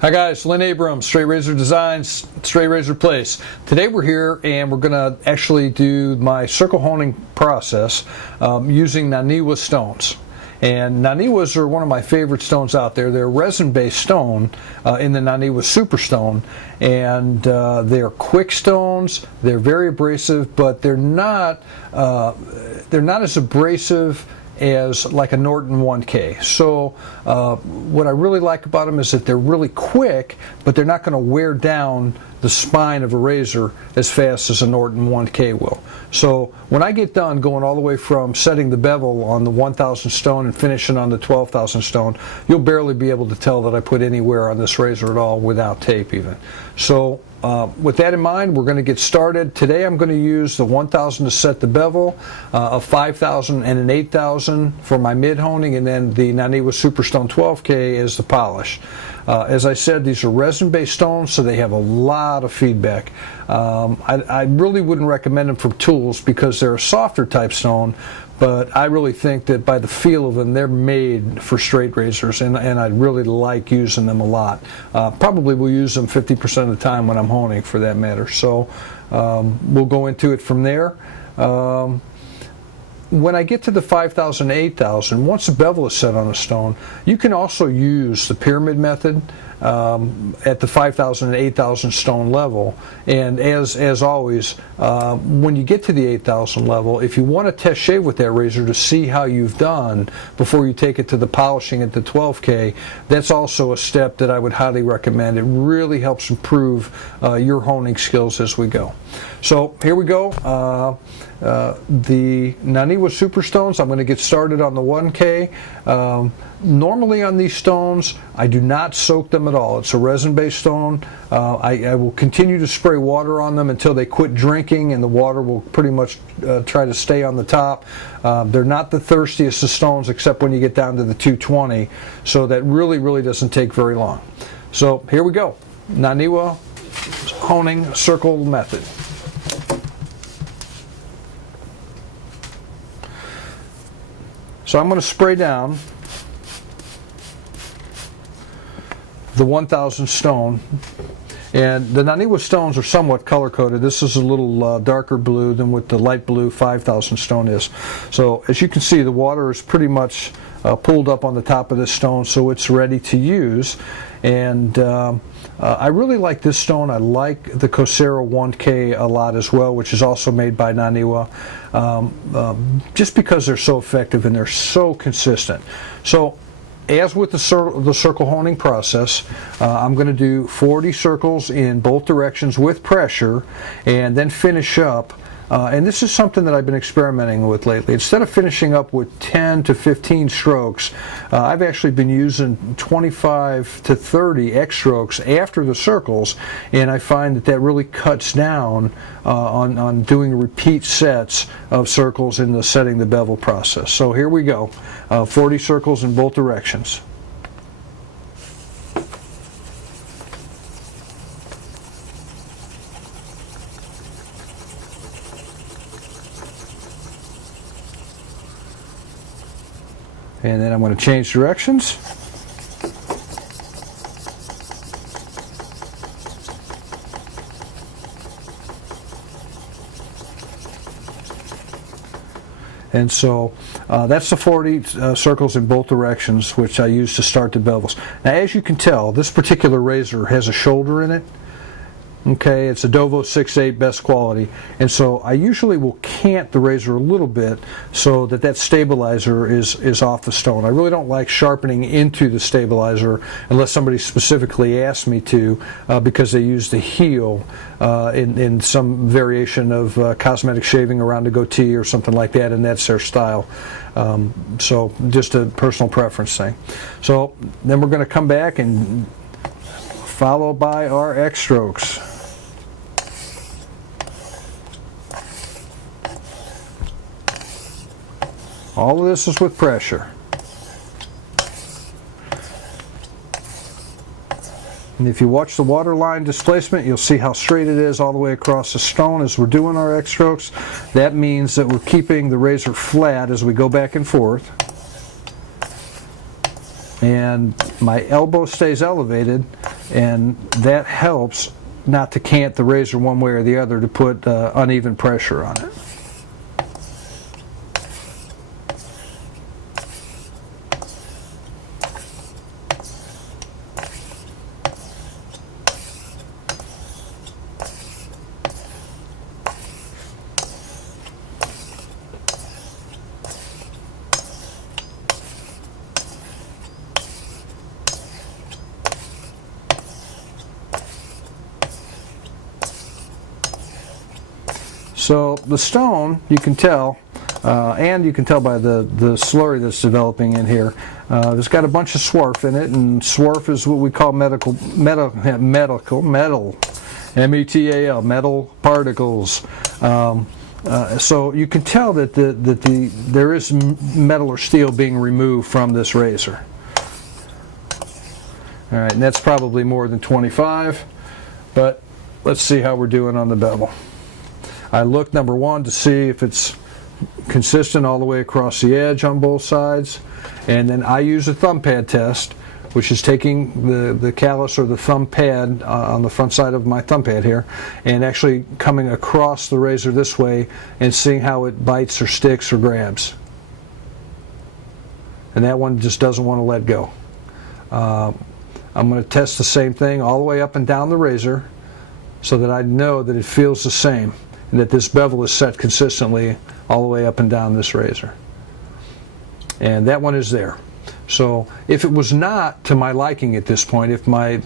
Hi guys, Lynn Abrams, Straight Razor Designs, Straight Razor Place. Today we're here and we're going to actually do my circle honing process using Naniwa stones. And Naniwas are one of my favorite stones out there. They're a resin-based stone in the Naniwa Super Stone, and they're quick stones. They're very abrasive, but they're not as abrasive as like a Norton 1K. So what I really like about them is that they're really quick, but they're not going to wear down the spine of a razor as fast as a Norton 1K will. So when I get done going all the way from setting the bevel on the 1000 stone and finishing on the 12,000 stone, you'll barely be able to tell that I put any wear on this razor at all without tape even. So with that in mind, we're going to get started. Today I'm going to use the 1000 to set the bevel, a 5000 and an 8000 for my mid honing, and then the Naniwa Super Stone 12K as the polish. As I said, these are resin-based stones, so they have a lot of feedback. I really wouldn't recommend them for tools because they're a softer type stone, but I really think that by the feel of them, they're made for straight razors, and I really like using them a lot. Probably will use them 50% of the time when I'm honing, for that matter. So we'll go into it from there. When I get to the 5000, 8000, once the bevel is set on a stone, you can also use the pyramid method at the 5000 and 8000 stone level. And as always, when you get to the 8000 level, if you want to test shave with that razor to see how you've done before you take it to the polishing at the 12K, that's also a step that I would highly recommend. It really helps improve your honing skills as we go. So here we go. The Naniwa Super Stones, I'm going to get started on the 1K. Normally on these stones, I do not soak them at all. It's a resin-based stone. I will continue to spray water on them until they quit drinking, and the water will pretty much try to stay on the top. They're not the thirstiest of stones except when you get down to the 220, so that really doesn't take very long. So here we go. Naniwa honing circle method. So I'm going to spray down the 1000 stone, and the Naniwa stones are somewhat color coded. This is a little darker blue than what the light blue 5000 stone is. So as you can see, the water is pretty much pulled up on the top of this stone, so it's ready to use. And I really like this stone. I like the Cosero 1K a lot as well, which is also made by Naniwa, just because they're so effective and they're so consistent. So as with the circle honing process, I'm going to do 40 circles in both directions with pressure and then finish up. And this is something that I've been experimenting with lately. Instead of finishing up with 10 to 15 strokes, I've actually been using 25 to 30 X strokes after the circles, and I find that really cuts down on doing repeat sets of circles in the setting the bevel process. So here we go, 40 circles in both directions. And then I'm going to change directions. And so that's the 40 circles in both directions, which I use to start the bevels. Now, as you can tell, this particular razor has a shoulder in it. Okay, it's a Dovo 6.8 best quality, and so I usually will cant the razor a little bit so that stabilizer is off the stone. I really don't like sharpening into the stabilizer unless somebody specifically asks me to, because they use the heel in some variation of cosmetic shaving around a goatee or something like that, and that's their style. So just a personal preference thing. So then we're going to come back and follow by our X strokes. All of this is with pressure. And if you watch the water line displacement, you'll see how straight it is all the way across the stone as we're doing our X strokes. That means that we're keeping the razor flat as we go back and forth. And my elbow stays elevated and that helps not to cant the razor one way or the other to put uneven pressure on it. So the stone, you can tell, and you can tell by the slurry that's developing in here, it's got a bunch of swarf in it, and swarf is what we call metal, M-E-T-A-L, metal particles. So you can tell that there is metal or steel being removed from this razor. All right, and that's probably more than 25, but let's see how we're doing on the bevel. I look, number one, to see if it's consistent all the way across the edge on both sides, and then I use a thumb pad test, which is taking the callus or the thumb pad on the front side of my thumb pad here, and actually coming across the razor this way and seeing how it bites or sticks or grabs. And that one just doesn't want to let go. I'm going to test the same thing all the way up and down the razor so that I know that it feels the same, and that this bevel is set consistently all the way up and down this razor. And that one is there. So if it was not to my liking at this point, if my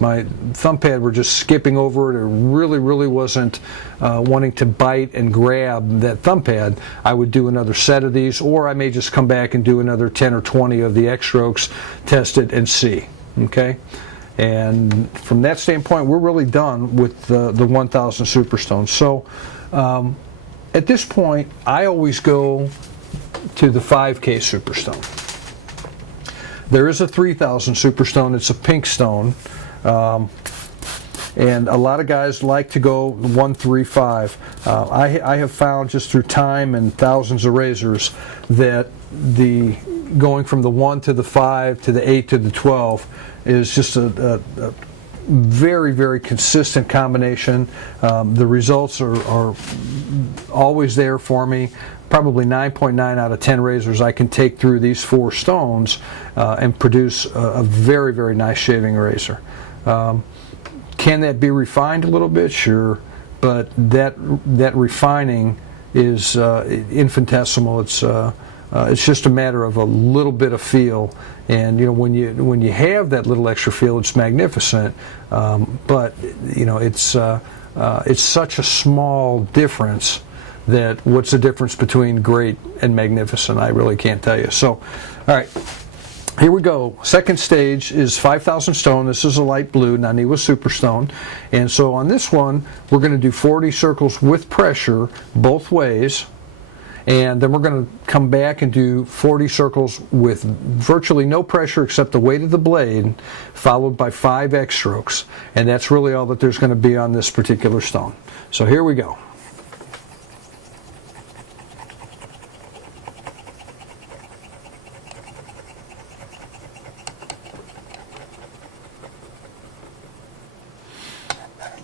thumb pad were just skipping over it or really wasn't wanting to bite and grab that thumb pad, I would do another set of these, or I may just come back and do another 10 or 20 of the X strokes, test it and see. Okay? And from that standpoint, we're really done with the 1000 Super Stones. So at this point, I always go to the 5K Super Stone. There is a 3000 Super Stone. It's a pink stone, and a lot of guys like to go 135. I have found just through time and thousands of razors that the going from the 1 to the 5 to the 8 to the 12 is just a very consistent combination. The results are always there for me. Probably 9.9 out of 10 razors I can take through these 4 stones and produce a very nice shaving razor. Can that be refined a little bit? Sure, but that refining is infinitesimal. It's just a matter of a little bit of feel, and you know, when you have that little extra feel, it's magnificent. But you know, it's such a small difference that what's the difference between great and magnificent? I really can't tell you. So, all right, here we go. Second stage is 5000 stone. This is a light blue Naniwa Super Stone, and so on this one, we're going to do 40 circles with pressure both ways. And then we're going to come back and do 40 circles with virtually no pressure except the weight of the blade, followed by 5 X strokes. And that's really all that there's going to be on this particular stone. So here we go.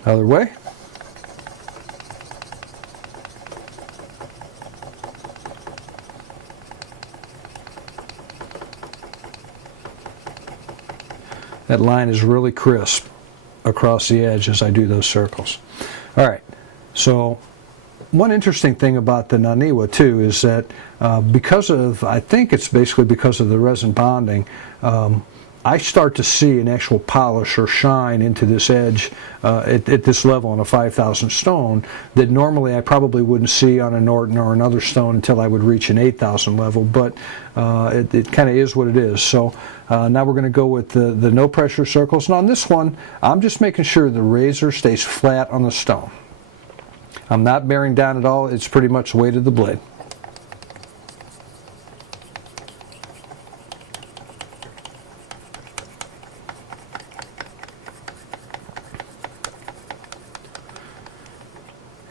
Other way. That line is really crisp across the edge as I do those circles. All right, so one interesting thing about the Naniwa too is that because of, I think it's basically because of the resin bonding, I start to see an actual polish or shine into this edge at this level on a 5000 stone that normally I probably wouldn't see on a Norton or another stone until I would reach an 8000 level, but it kind of is what it is. So now we're going to go with the no pressure circles, and on this one I'm just making sure the razor stays flat on the stone. I'm not bearing down at all. It's pretty much the weight of the blade.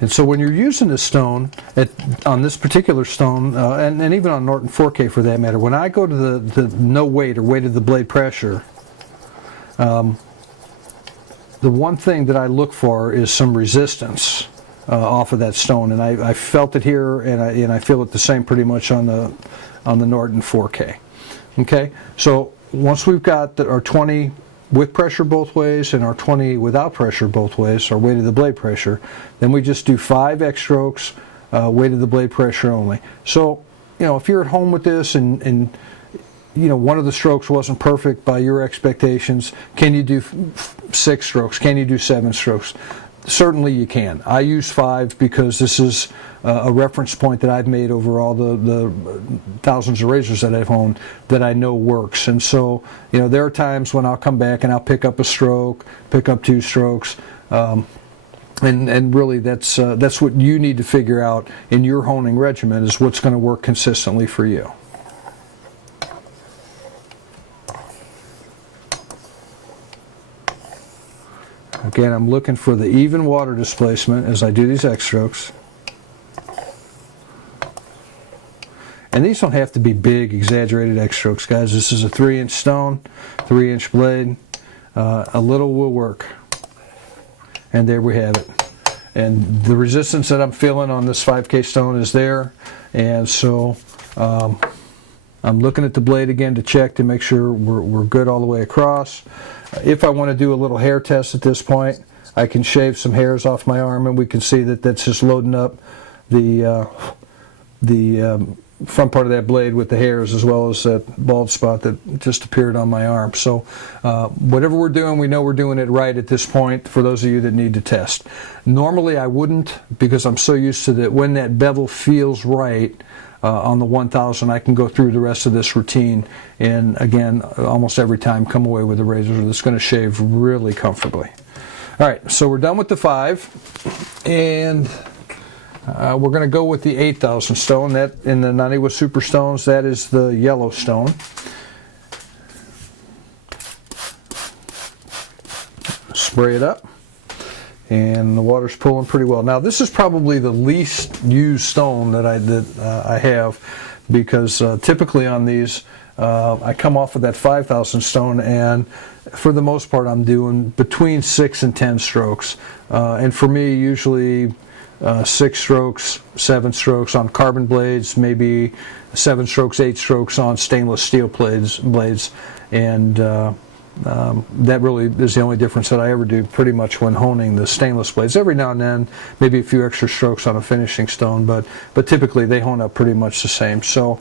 And so when you're using this stone, on this particular stone, and even on Norton 4K for that matter, when I go to the no weight or weight of the blade pressure, the one thing that I look for is some resistance off of that stone, and I felt it here, and I feel it the same pretty much on the Norton 4K. Okay, so once we've got our 20 with pressure both ways and our 20 without pressure both ways, our weight of the blade pressure, then we just do 5 X strokes, weight of the blade pressure only. So, you know, if you're at home with this and you know, one of the strokes wasn't perfect by your expectations, can you do 6 strokes? Can you do 7 strokes? Certainly you can. I use 5 because this is a reference point that I've made over all the thousands of razors that I've honed that I know works. And so, you know, there are times when I'll come back and I'll pick up a stroke, pick up 2 strokes, and really that's what you need to figure out in your honing regimen, is what's going to work consistently for you. Again, I'm looking for the even water displacement as I do these X strokes. And these don't have to be big, exaggerated X strokes, guys. This is a 3-inch stone, 3-inch blade. A little will work. And there we have it. And the resistance that I'm feeling on this 5K stone is there. And so I'm looking at the blade again to check to make sure we're good all the way across. If I want to do a little hair test at this point, I can shave some hairs off my arm, and we can see that that's just loading up the front part of that blade with the hairs, as well as that bald spot that just appeared on my arm. So whatever we're doing, we know we're doing it right at this point, for those of you that need to test. Normally I wouldn't, because I'm so used to that when that bevel feels right on the 1000, I can go through the rest of this routine, and again, almost every time come away with a razor that's going to shave really comfortably. Alright, so we're done with the 5, and we're going to go with the 8000 stone. That, in the Naniwa Super Stones, that is the yellow stone. Spray it up, and the water's pulling pretty well. Now, this is probably the least used stone that I have, because typically on these I come off of that 5000 stone, and for the most part I'm doing between 6 and 10 strokes, and for me usually 6 strokes, 7 strokes on carbon blades, maybe 7 strokes, 8 strokes on stainless steel blades, and that really is the only difference that I ever do pretty much when honing the stainless blades. Every now and then, maybe a few extra strokes on a finishing stone, but typically they hone up pretty much the same. So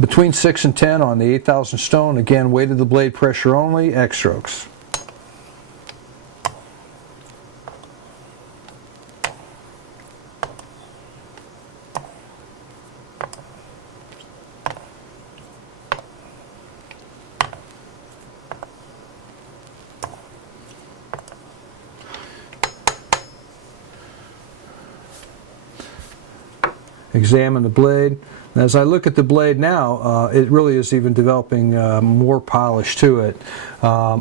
between 6 and 10 on the 8000 stone, again, weight of the blade pressure only, X strokes. Examine the blade. As I look at the blade now, it really is even developing more polish to it.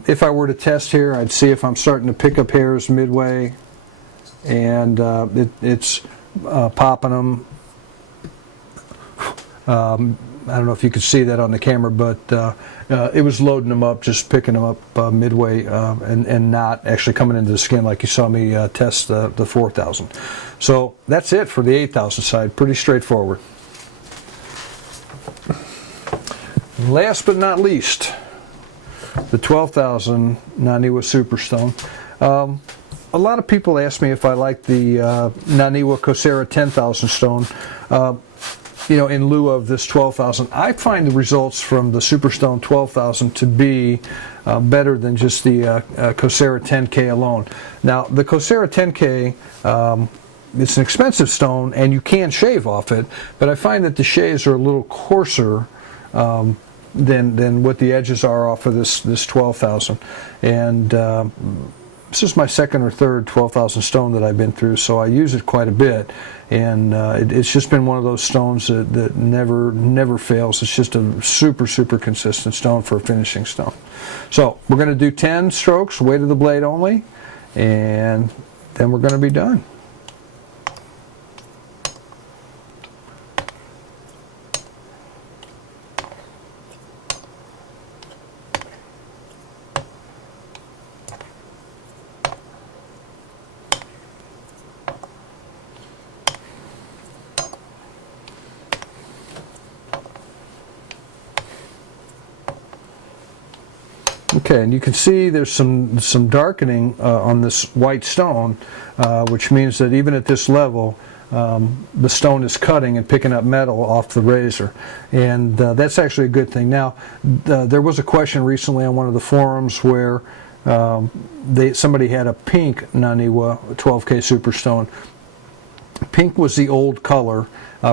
If I were to test here, I'd see if I'm starting to pick up hairs midway, and it's popping them. I don't know if you could see that on the camera, but it was loading them up, just picking them up midway, and not actually coming into the skin like you saw me test the 4000. So that's it for the 8000 side. Pretty straightforward. Last but not least, the 12,000 Naniwa Super Stone. A lot of people ask me if I like the Naniwa Kosera 10,000 stone, you know, in lieu of this 12,000. I find the results from the Superstone 12,000 to be better than just the Kosera 10K alone. Now, the Kosera 10K, it's an expensive stone, and you can shave off it, but I find that the shaves are a little coarser than what the edges are off of this 12,000. And this is my second or third 12,000 stone that I've been through, so I use it quite a bit, and it's just been one of those stones that never fails. It's just a super consistent stone for a finishing stone. So we're going to do 10 strokes, weight of the blade only, and then we're going to be done. Okay, and you can see there's some darkening on this white stone, which means that even at this level, the stone is cutting and picking up metal off the razor, and that's actually a good thing. Now, there was a question recently on one of the forums where somebody had a pink Naniwa 12K Super Stone. Pink was the old color.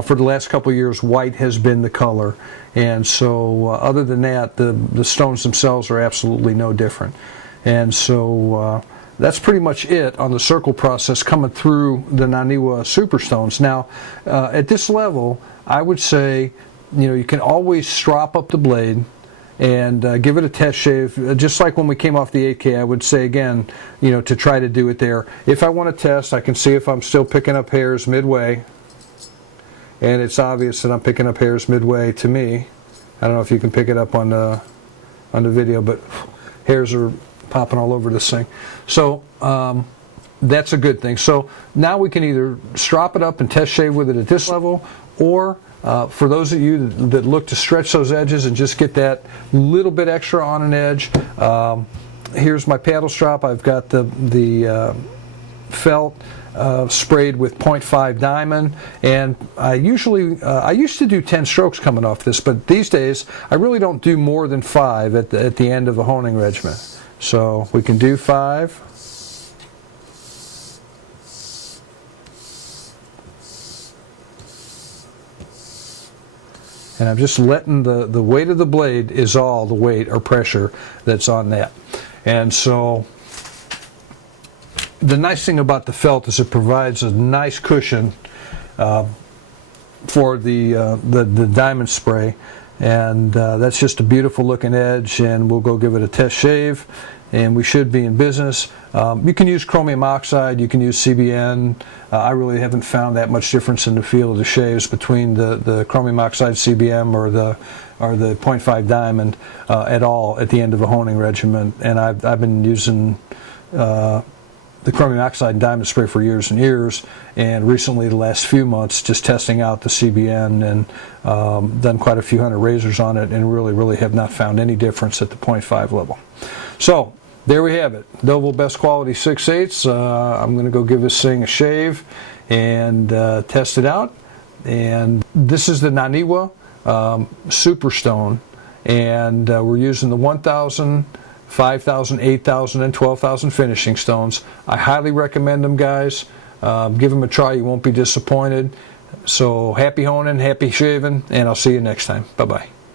For the last couple of years, white has been the color, and so other than that, the stones themselves are absolutely no different. And so that's pretty much it on the circle process coming through the Naniwa Super Stones. Now, at this level, I would say, you can always strop up the blade and give it a test shave, just like when we came off the 8K. I would say again, to try to do it there. If I want to test, I can see if I'm still picking up hairs midway, and it's obvious that I'm picking up hairs midway to me. I don't know if you can pick it up on the video, but hairs are popping all over this thing. So that's a good thing. So now we can either strop it up and test shave with it at this level, or for those of you that look to stretch those edges and just get that little bit extra on an edge, here's my paddle strop. I've got the felt sprayed with 0.5 diamond, and I used to do 10 strokes coming off this, but these days I really don't do more than 5 at the end of a honing regimen. So we can do 5. And I'm just letting the weight of the blade is all the weight or pressure that's on that. And so the nice thing about the felt is it provides a nice cushion for the diamond spray, and that's just a beautiful looking edge. And we'll go give it a test shave, and we should be in business. You can use chromium oxide, you can use CBN. I really haven't found that much difference in the feel of the shaves between the chromium oxide CBM or the 0.5 diamond at all at the end of a honing regimen. And I've been using the chromium oxide and diamond spray for years and years, and recently the last few months just testing out the CBN and done quite a few hundred razors on it, and really have not found any difference at the 0.5 level. So there we have it, Doval Best Quality 6/8. I'm going to go give this thing a shave and test it out. And this is the Naniwa Super Stone, and we're using the 1,000, 5,000, 8,000, and 12,000 finishing stones. I highly recommend them, guys. Give them a try, you won't be disappointed. So happy honing, happy shaving, and I'll see you next time. Bye-bye.